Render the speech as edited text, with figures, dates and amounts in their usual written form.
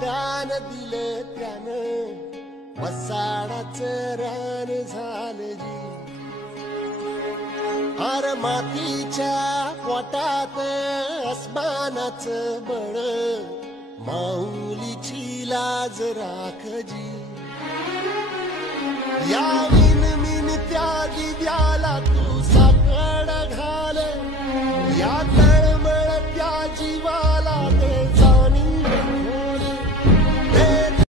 दान दिलं त्यानं वसाडाचं रान झालं जी. अर मातीच्या पोटात अस्मानाचं बळ माऊलीची लाज राखजी. या विनमिन त्या दिव्याला तू साकड घाल यात